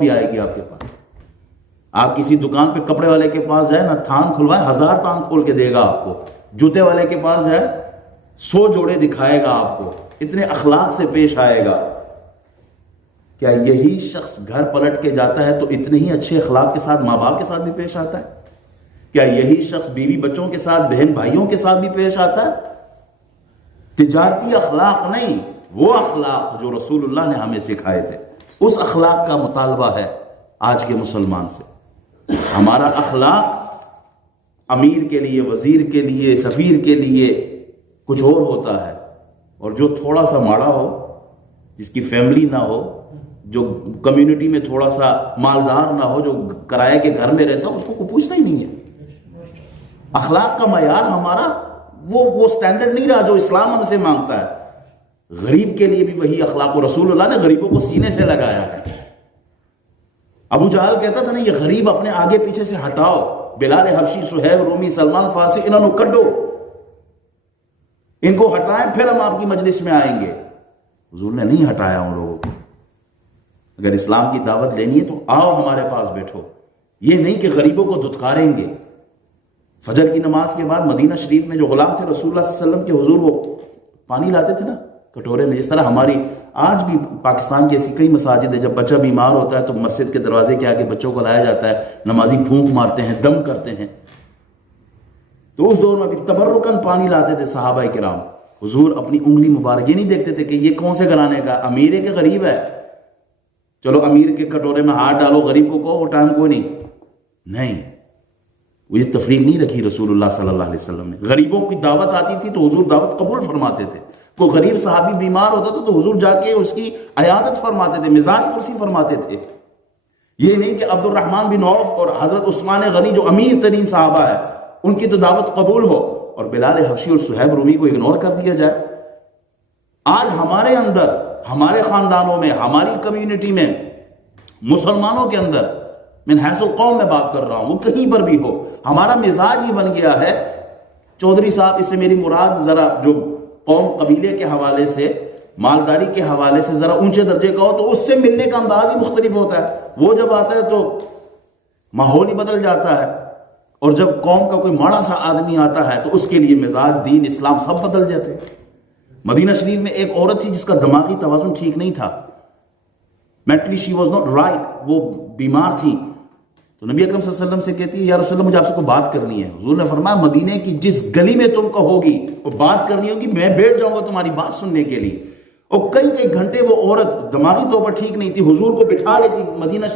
بھی آئے گی آپ کے پاس. آپ کسی دکان پہ کپڑے والے کے پاس جائے نا، تھان کھلوائے 1000 تھان کھول کے دے گا آپ کو. جوتے والے کے پاس جائے 100 جوڑے دکھائے گا آپ کو. اتنے اخلاق سے پیش آئے گا. کیا یہی شخص گھر پلٹ کے جاتا ہے تو اتنے ہی اچھے اخلاق کے ساتھ ماں باپ کے ساتھ بھی پیش آتا ہے؟ کیا یہی شخص بیوی بچوں کے ساتھ، بہن بھائیوں کے ساتھ بھی پیش آتا ہے؟ تجارتی اخلاق نہیں، وہ اخلاق جو رسول اللہ نے ہمیں سکھائے تھے، اس اخلاق کا مطالبہ ہے آج کے مسلمان سے. ہمارا اخلاق امیر کے لیے، وزیر کے لیے، سفیر کے لیے کچھ اور ہوتا ہے، اور جو تھوڑا سا ماڑا ہو، جس کی فیملی نہ ہو، جو کمیونٹی میں تھوڑا سا مالدار نہ ہو، جو کرائے کے گھر میں رہتا ہو، اس کو کوئی پوچھتا ہی نہیں ہے. اخلاق کا معیار ہمارا وہ سٹینڈرڈ نہیں رہا جو اسلام ہم سے مانگتا ہے. غریب کے لیے بھی وہی اخلاق، و رسول اللہ نے غریبوں کو سینے سے لگایا ہے. ابو جہل کہتا تھا نا، یہ غریب اپنے آگے پیچھے سے ہٹاؤ، بلال حبشی، سہیب رومی، سلمان فارسی، انہوں نے کڈو، ان کو ہٹائیں پھر ہم آپ کی مجلس میں آئیں گے. حضور نے نہیں ہٹایا ان لوگوں کو. اگر اسلام کی دعوت لینی ہے تو آؤ ہمارے پاس بیٹھو. یہ نہیں کہ غریبوں کو دھتکاریں گے. فجر کی نماز کے بعد مدینہ شریف میں جو غلام تھے رسول اللہ صلی اللہ علیہ وسلم کے، حضور وہ پانی لاتے تھے نا کٹورے میں. جس طرح ہماری آج بھی پاکستان کی ایسی کئی مساجد ہے، جب بچہ بیمار ہوتا ہے تو مسجد کے دروازے کے آگے بچوں کو لایا جاتا ہے، نمازی پھونک مارتے ہیں، دم کرتے ہیں. تو اس دور میں بھی تبرکن پانی لاتے تھے صحابہ کرام. حضور اپنی انگلی مبارک یہ نہیں دیکھتے تھے کہ یہ کون سے گھرانے کا، امیر ہے کہ غریب ہے، چلو امیر کے کٹورے میں ہاتھ ڈالو، غریب کو کہو وہ ٹائم کوئی نہیں. وہ یہ تفریق نہیں رکھی رسول اللہ صلی اللہ علیہ وسلم نے. غریبوں کی دعوت آتی تھی تو حضور دعوت قبول فرماتے تھے. کوئی غریب صحابی بیمار ہوتا تھا تو حضور جا کے اس کی عیادت فرماتے تھے، مزاج پرسی فرماتے تھے. یہ نہیں کہ عبد الرحمن بن عوف اور حضرت عثمان غنی جو امیر ترین صحابہ ہے ان کی تو دعوت قبول ہو، اور بلال حبشی اور سہیب رومی کو اگنور کر دیا جائے. آج ہمارے اندر، ہمارے خاندانوں میں، ہماری کمیونٹی میں، مسلمانوں کے اندر، من حیث القوم میں بات کر رہا ہوں، وہ کہیں پر بھی ہو، ہمارا مزاج یہ بن گیا ہے. چودھری صاحب، اس سے میری مراد ذرا جو قوم قبیلے کے حوالے سے، مالداری کے حوالے سے ذرا اونچے درجے کا ہو تو اس سے ملنے کا انداز ہی مختلف ہوتا ہے. وہ جب آتا ہے تو ماحول ہی بدل جاتا ہے، اور جب قوم کا کوئی ماڑا سا آدمی آتا ہے تو اس کے لیے مزاج، دین، اسلام سب بدل جاتے ہیں. مدینہ شریف میں ایک عورت تھی جس کا دماغی توازن ٹھیک نہیں تھا، mentally she was not right, وہ بیمار تھی. تو نبی اکرم صلی اللہ علیہ وسلم سے کہتی ہے، یا رسول اللہ مجھے آپ سے کوئی بات کرنی ہے. حضور نے فرمایا، مدینے کی جس گلی میں تم کہوگی وہ بات کرنی ہوگی، میں بیٹھ جاؤں گا تمہاری بات سننے کے لیے. اور کئی گھنٹے وہ عورت دماغی طور پر ٹھیک نہیں تھی، حضور کو بٹھا لیتی مدینہ